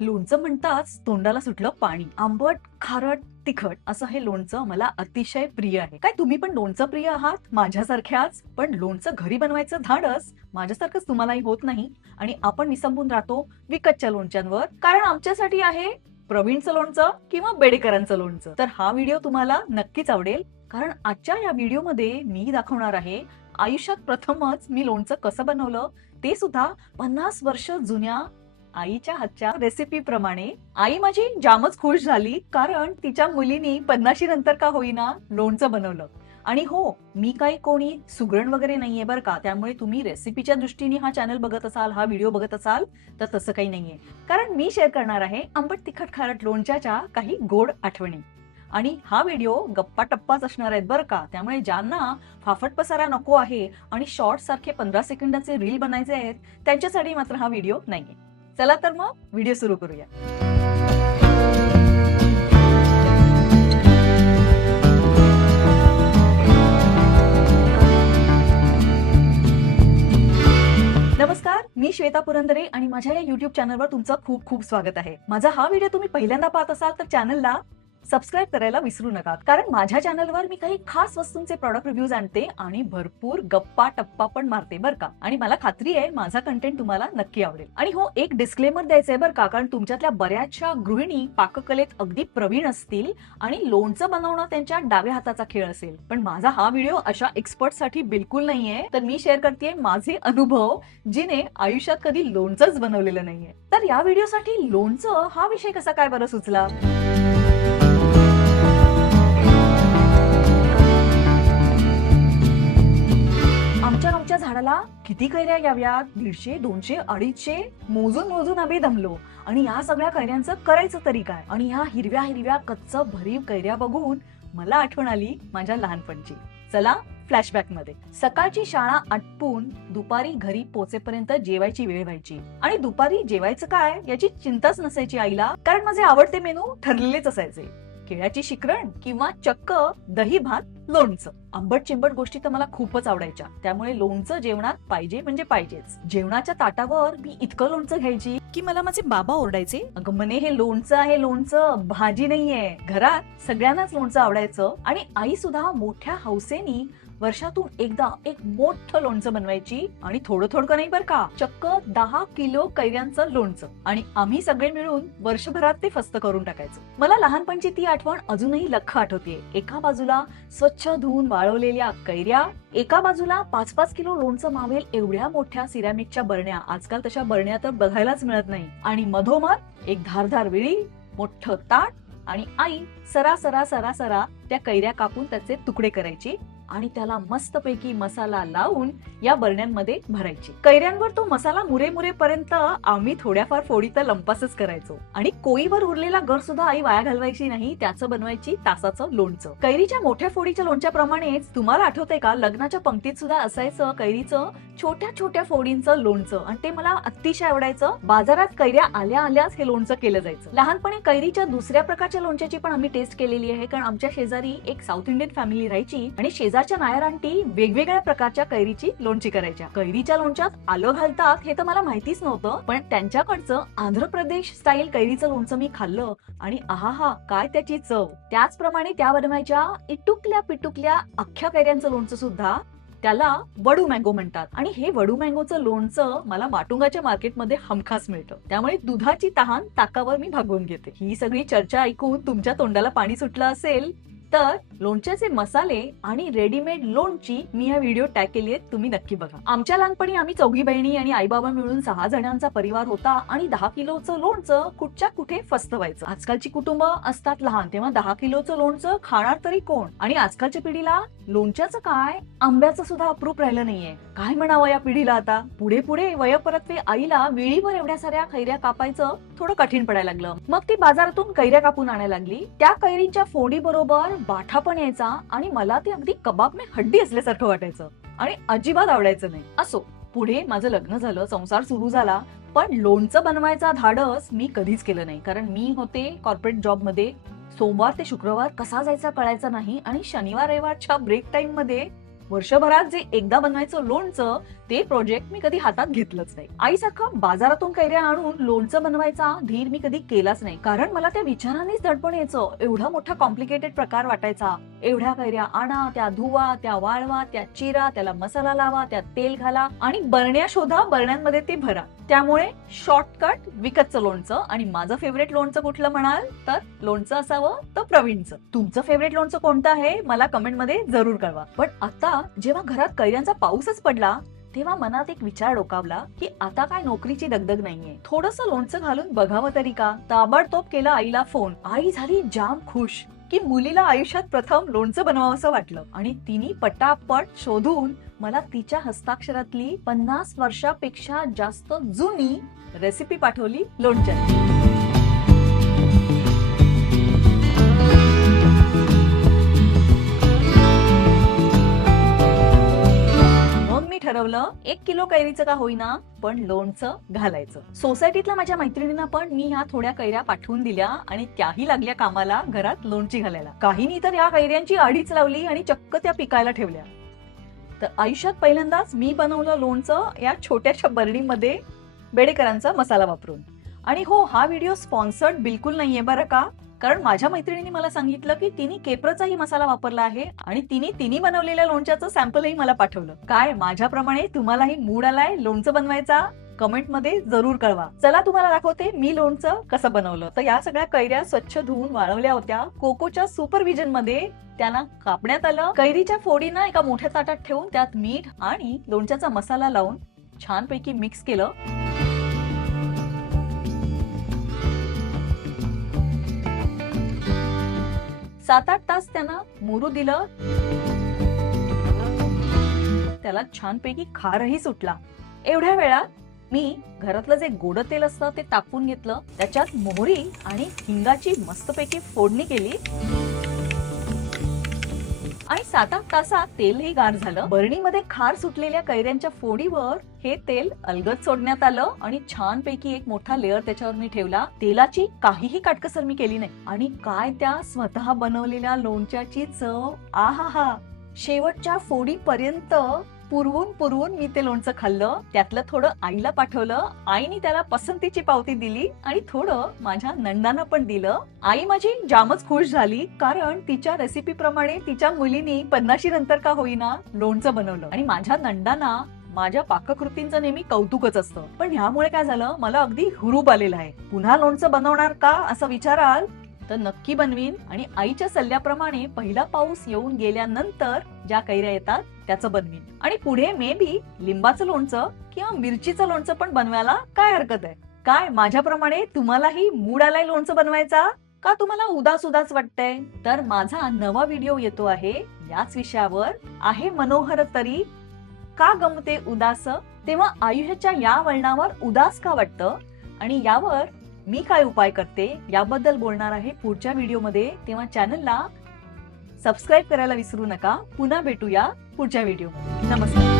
लोणचं म्हणताच तोंडाला सुटलं पाणी. आंबट, खारट, तिखट असं हे लोणचं मला अतिशय प्रिय आहे. काय तुम्ही पण लोणचं प्रिय आहात माझ्यासारख्याच? पण लोणचं घरी बनवायचं धाडस माझ्यासारखंच तुम्हालाही होत नाही आणि आपण विसंबून राहतो विकतच्या लोणच्यांवर. कारण आमच्यासाठी आहे प्रवीणचं लोणचं किंवा बेडेकरांचं लोणचं. तर हा व्हिडिओ तुम्हाला नक्कीच आवडेल, कारण आजच्या या व्हिडिओमध्ये मी दाखवणार आहे आयुष्यात प्रथमच मी लोणचं कसं बनवलं, ते सुद्धा 50 वर्ष जुन्या आईच्या हातच्या रेसिपी प्रमाणे. आई माझी जामच खुश झाली, कारण तिच्या मुलीनी 50 नंतर का होईना लोणचं बनवलं. आणि हो, मी काही कोणी सुगरण वगैरे नाहीये बरं का, त्यामुळे तुम्ही रेसिपीच्या दृष्टीने हा चॅनल बघत असाल, हा व्हिडिओ बघत असाल तर तसं काही नाहीये. कारण मी शेअर करणार आहे आंबट तिखट खारट लोणच्याच्या काही गोड आठवणी. आणि हा व्हिडिओ गप्पा टप्पाच असणार आहेत बरं का, त्यामुळे ज्यांना फाफट पसारा नको आहे आणि शॉर्ट सारखे 15 सेकंदाचे रील बनायचे आहेत त्यांच्यासाठी मात्र हा व्हिडिओ नाहीये. चला तर मग व्हिडिओ सुरू करूया. नमस्कार, मी श्वेता पुरंदरे आणि माझ्या या युट्यूब चॅनलवर तुमचं खूप खूप स्वागत आहे. माझा हा व्हिडिओ तुम्ही पहिल्यांदा पाहत असाल तर चॅनलला सबस्क्राईब करायला विसरू नका, कारण माझ्या चॅनलवर मी काही खास वस्तूंचे प्रॉडक्ट रिव्ह्यूज आणते आणि भरपूर गप्पा टप्पा पण मारते बरं का. आणि मला खात्री आहे माझा कंटेंट तुम्हाला नक्की आवडेल. आणि हो, एक डिस्क्लेमर द्यायचंय बरं का, कारण तुमच्यातल्या बऱ्याचशा गृहिणी पाककलेत अगदी प्रवीण असतील आणि लोणचं बनवणं त्यांच्या डाव्या हाताचा खेळ असेल, पण माझा हा व्हिडिओ अशा एक्सपर्ट साठी बिलकुल नाहीये. तर मी शेअर करते माझे अनुभव, जिने आयुष्यात कधी लोणचंच बनवलेलं नाहीये. तर या व्हिडिओसाठी लोणचं हा विषय कसा काय बरं सुचला? आमच्या झाडाला किती कैऱ्या याव्यात? 150, 200, 250 मोजून मोजून आम्ही दमलो. आणि या सगळ्या कैऱ्यांचं करायचं तरी काय? आणि या हिरव्या हिरव्या कच्च भरीव कैऱ्या बघून मला आठवण आली माझ्या लहानपणची. चला फ्लॅशबॅक मध्ये. सकाळची शाळा आटपून दुपारी घरी पोहोचेपर्यंत जेवायची वेळ व्हायची आणि दुपारी जेवायचं काय याची चिंताच नसायची आईला, कारण माझे आवडते मेनू ठरलेलेच असायचे. केळ्याची शिकरण किंवा चक्क दही भात लोणचं. आंबट चिंबट गोष्टी तर मला खूपच आवडायच्या, त्यामुळे लोणचं जेवणात पाहिजे म्हणजे पाहिजेच. जेवणाच्या ताटावर मी इतकं लोणचं घ्यायची की मला माझे बाबा ओरडायचे, अगं म्हणे हे लोणचं आहे, लोणचं भाजी नाहीये. घरात सगळ्यांनाच लोणचं आवडायचं आणि आई सुद्धा मोठ्या हौसेनी वर्षातून एकदा एक मोठं लोणचं बनवायची. आणि थोडं थोडं नाही बरं का, चक्क 10 किलो कैऱ्यांचं लोणचं. आणि आम्ही सगळे मिळून वर्षभरात ते फस्त करून टाकायचं. मला लहानपणची ती आठवण अजूनही लख्ख आठवते. एका बाजूला स्वच्छ धुवून वाळवलेल्या कैऱ्या, एका बाजूला 5-5 किलो लोणचं मावेल एवढ्या मोठ्या सिरॅमिकच्या बरण्या, आजकाल तशा बरण्या तर बघायलाच मिळत नाही. आणि मधोमध एक धारधार विळी, मोठं ताट आणि आई सरा सरा सरा सरा त्या कैऱ्या कापून त्याचे तुकडे करायची आणि त्याला मस्तपैकी मसाला लावून या बरण्यांमध्ये भरायची. कैऱ्यांवर तो मसाला मुरेपर्यंत आम्ही थोड्याफार फोडी तर लंपासच करायचो. आणि कोईवर उरलेला गर सुद्धा आई वाया घालवायची नाही, त्याचं बनवायची तासाचं लोणचं. कैरीच्या मोठ्या फोडीच्या लोणच्याप्रमाणेच तुम्हाला आठवतंय का, लग्नाच्या पंक्तीत सुद्धा असायचं कैरीचं छोट्या छोट्या फोडींचं लोणचं, आणि ते मला अतिशय आवडायचं. बाजारात कैऱ्या आल्या आल्याच हे लोणचं केलं जायचं. लहानपणी कैरीच्या दुसऱ्या प्रकारच्या लोणच्याची पण आम्ही टेस्ट केलेली आहे, कारण आमच्या शेजारी एक साऊथ इंडियन फॅमिली राहायची आणि शेजारच्या नायर आंटी वेगवेगळ्या प्रकारच्या कैरीची लोणची करायच्या. कैरीच्या लोणच्यात आलं घालतात हे तर मला माहितीच नव्हतं, पण त्यांच्याकडचं आंध्र प्रदेश स्टाईल कैरीचं लोणचं मी खाल्लं आणि आहा, काय त्याची चव. त्याचप्रमाणे त्या बनवायच्या इटुकल्या पिटुकल्या अख्ख्या कैऱ्यांचं लोणचं सुद्धा, त्याला वडू मँगो म्हणतात. आणि हे वडू मँगोचं लोणचं मला माटुंगाच्या मार्केटमध्ये हमखास मिळतं, त्यामुळे दुधाची तहान ताकावर मी भागवून घेते. ही सगळी चर्चा ऐकून तुमच्या तोंडाला पाणी सुटलं असेल तर लोणच्याचे मसाले आणि रेडीमेड लोणची मी या व्हिडिओ टॅग केली आहे, तुम्ही नक्की बघा. आमच्या लहानपणी आम्ही 4 बहिणी आणि आई बाबा मिळून 6 जणांचा परिवार होता आणि 10 किलोचं लोणचं कुठच्या कुठे फस्त व्हायचं. आजकालची कुटुंब असतात लहान, तेव्हा 10 किलोचं लोणचं खाणार तरी कोण? आणि आजकालच्या पिढीला लोणच्याचं काय, आंब्याचं सुद्धा अप्रूप राहिलं नाहीये. काय म्हणावं या पिढीला आता. पुढे पुढे वयपरत्वे आईला वेळीवर एवढ्या साऱ्या कैऱ्या कापायचं थोडं कठीण पडायला लागलं. मग ती बाजारातून कैऱ्या कापून आणायला लागली. त्या कैरींच्या फोडी बरोबर बाठा पण यायचा आणि मला ते अगदी कबाब में हड्डी असल्यासारखं वाटायचं आणि अजिबात आवडायचं नाही. असो, पुढे माझं लग्न झालं, संसार सुरू झाला, पण लोणचं बनवायचा धाडस मी कधीच केलं नाही, कारण मी होते कॉर्पोरेट जॉब मध्ये. सोमवार ते शुक्रवार कसा जायचा कळायचा नाही आणि शनिवार रविवारच्या ब्रेक टाइम मध्ये वर्षभरात जे एकदा बनवायचं लोणचं ते प्रोजेक्ट मी कधी हातात घेतलंच नाही. आईसारखं बाजारातून कैऱ्या आणून लोणचं बनवायचा धीर मी कधी केलाच नाही, कारण मला त्या विचारानेच दडपण यायचं. एवढा मोठा कॉम्प्लिकेटेड प्रकार वाटायचा. एवढ्या कैऱ्या आणा, त्या धुवा, त्या वाळवा, त्या चिरा, त्याला मसाला लावा, त्यात तेल घाला आणि बरण्या शोधा, बरण्यांमध्ये ते भरा. त्यामुळे शॉर्टकट विकतचं लोणचं. आणि माझं फेवरेट लोणचं कुठलं म्हणाल तर लोणचं असावं तर प्रवीणचं. तुमचं फेवरेट लोणचं कोणतं आहे मला कमेंट मध्ये जरूर कळवा. पण आता जेव्हा घरात कैऱ्यांचा पाऊसच पडला तेव्हा मनात एक विचार डोकावला की आता काय नोकरीची दगदग नाहीये, थोडंसं लोणचं घालून बघावं तरी का. ताबडतोब केला आईला फोन. आई झाली जाम खुश की मुलीला आयुष्यात प्रथम लोणचं बनवावं असं वाटलं. आणि तिने पटापट शोधून मला तिच्या हस्ताक्षरातली 50 वर्षापेक्षा जास्त जुनी रेसिपी पाठवली लोणच्याची. ठरवलं 1 किलो कैरीचं का होईना पण लोणचं घालायचं. सोसायटीतल्या माझ्या मैत्रिणींना पण मी ह्या थोड्या कैऱ्या पाठवून दिल्या आणि त्याही लागल्या कामाला घरात लोणची घालायला. काहींनी तर या कैऱ्यांची अडीच लावली आणि चक्क त्या पिकायला ठेवल्या. तर आयुष्यात पहिल्यांदाच मी बनवलं लोणचं या छोट्याशा बरणीमध्ये बेडेकरांचा मसाला वापरून. आणि हो, हा व्हिडिओ स्पॉन्सर्ड बिलकुल नाहीये बरं का, कारण माझ्या मैत्रिणींनी मला सांगितलं की तिने केप्रचाही मसाला वापरला आहे आणि तिने बनवलेल्या लोणच्याचं सॅम्पलही मला पाठवलं. काय माझ्याप्रमाणे तुम्हालाही मूड आलाय लोणचं बनवायचा? कमेंट मध्ये जरूर कळवा. चला तुम्हाला दाखवते मी लोणचं कसं बनवलं. तर या सगळ्या कैऱ्या स्वच्छ धुवून वाळवल्या होत्या. कोकोच्या सुपरविजन मध्ये त्यांना कापण्यात आलं. कैरीच्या फोडींना एका मोठ्या ताटात ठेवून त्यात मीठ आणि लोणच्याचा मसाला लावून छानपैकी मिक्स केलं. 7-8 तास त्यांना मुरू दिलं. त्याला छानपैकी खारही सुटला. एवढ्या वेळात मी घरातलं जे गोड तेल असतं ते तापवून घेतलं. त्याच्यात मोहरी आणि हिंगाची मस्तपैकी फोडणी केली आणि 7-8 तासात तेलही गार झालं. बरणीमध्ये खार सुटलेल्या कैऱ्यांच्या फोडीवर हे तेल अलगद सोडण्यात आलं आणि छानपैकी एक मोठा लेअर त्याच्यावर मी ठेवला. तेलाची काहीही काटकसर मी केली नाही. आणि काय त्या स्वतः बनवलेल्या लोणच्याची चव, आहाहा. शेवटच्या फोडीपर्यंत पुरवून मी ते लोणचं खाल्लं. त्यातलं थोडं आईला पाठवलं. आईने त्याला पसंतीची पावती दिली आणि थोडं माझ्या नंदांना पण दिलं. आई माझी जामच खुश झाली, कारण तिच्या रेसिपी प्रमाणे तिच्या मुलीनी 50 नंतर का होईना लोणचं बनवलं. आणि माझ्या नंदांना माझ्या पाककृतींचं नेहमी कौतुकच असतं. पण ह्यामुळे काय झालं, मला अगदी हुरूप आलेला आहे. पुन्हा लोणचं बनवणार का असं विचाराल तर नक्की बनवीन. आणि आईच्या सल्ल्याप्रमाणे पहिला पाऊस येऊन गेल्यानंतर ज्या कैऱ्या येतात त्याचं बनवीन. आणि पुढे मे बी लिंबाचं लोणचं किंवा मिरचीचं लोणचं पण बनवायला काय हरकत आहे. काय माझ्याप्रमाणे तुम्हालाही मूड आलाय लोणचं बनवायचा का तुम्हाला उदास वाटतंय? तर माझा नवा व्हिडिओ येतो आहे याच विषयावर. आहे मनोहर तरी का गमते उदास, तेव्हा आयुष्याच्या या वळणावर उदास का वाटतं आणि यावर मी काय उपाय करते याबद्दल बोलणार आहे पुढच्या व्हिडिओमध्ये. तेव्हा चॅनलला सबस्क्राईब करायला विसरू नका. पुन्हा भेटूया पुढच्या व्हिडिओमध्ये. नमस्कार.